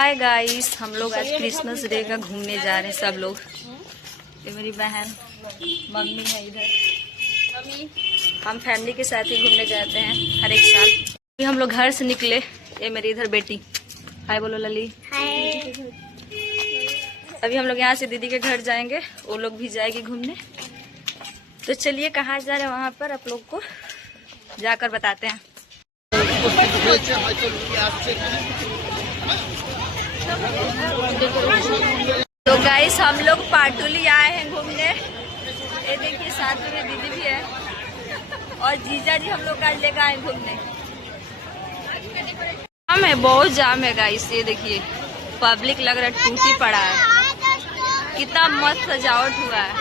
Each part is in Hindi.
हाय गाइस, हम लोग आज क्रिसमस डे का घूमने जा रहे हैं सब लोग। ये मेरी बहन, मम्मी है इधर। मम्मी, हम फैमिली के साथ ही घूमने जाते हैं हर एक साल। अभी हम लोग घर से निकले। ये मेरी इधर बेटी, हाय बोलो लली। हाय। अभी हम लोग यहाँ से दीदी के घर जाएंगे, वो लोग भी जाएगी घूमने। तो चलिए कहाँ जा रहे हैं वहाँ पर आप लोग को जाकर बताते हैं। तो गाइस हम लोग पाटुली आए हैं घूमने। ये देखिए साथ में दीदी भी है और जीजा जी हम लोग आज लेकर आए घूमने। जाम है, बहुत जाम है गाइस। ये देखिए पब्लिक लग रहा है टूटी पड़ा है। कितना मस्त सजावट हुआ है।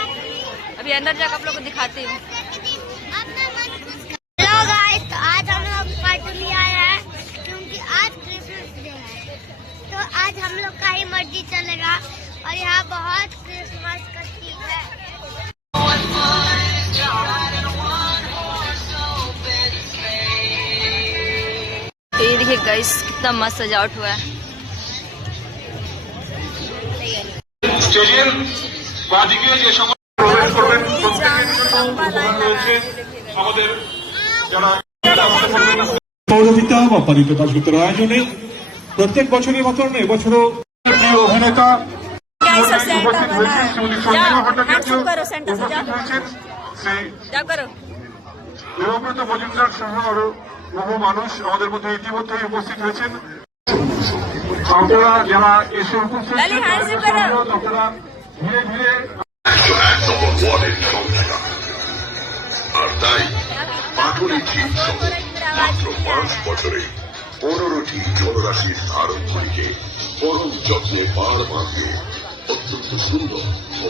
अभी अंदर जाकर आप लोग को दिखाती हूँ। हेलो गाइस, तो आज हम लोग पाटुली आए हैं क्योंकि आज क्रिसमस डे है। तो आज हम लोग का ही मर्जी चलेगा और यहाँ बहुत क्रिसमस का चीज है। ये देखिए गाइस कितना मस्त सजावट हुआ है। পৌরহিতা বা পালিত দাসত্বের আয়োজনে প্রত্যেক বছরের মতন এবছরও অভিনেতা দেবব্রত মজুমদার সহ আরো বহু মানুষ আমাদের মধ্যে ইতিমধ্যে উপস্থিত হয়েছেন। আপনারা যারা এসে উপস্থিত আপনারা ধীরে ধীরে আর তাই পাটুলি ঝিল সহ মাত্র 5 বছরে 15টি জলরাশির ধারণগুলিকে পরম যত্নে পার বাঁধবে অত্যন্ত সুন্দর ও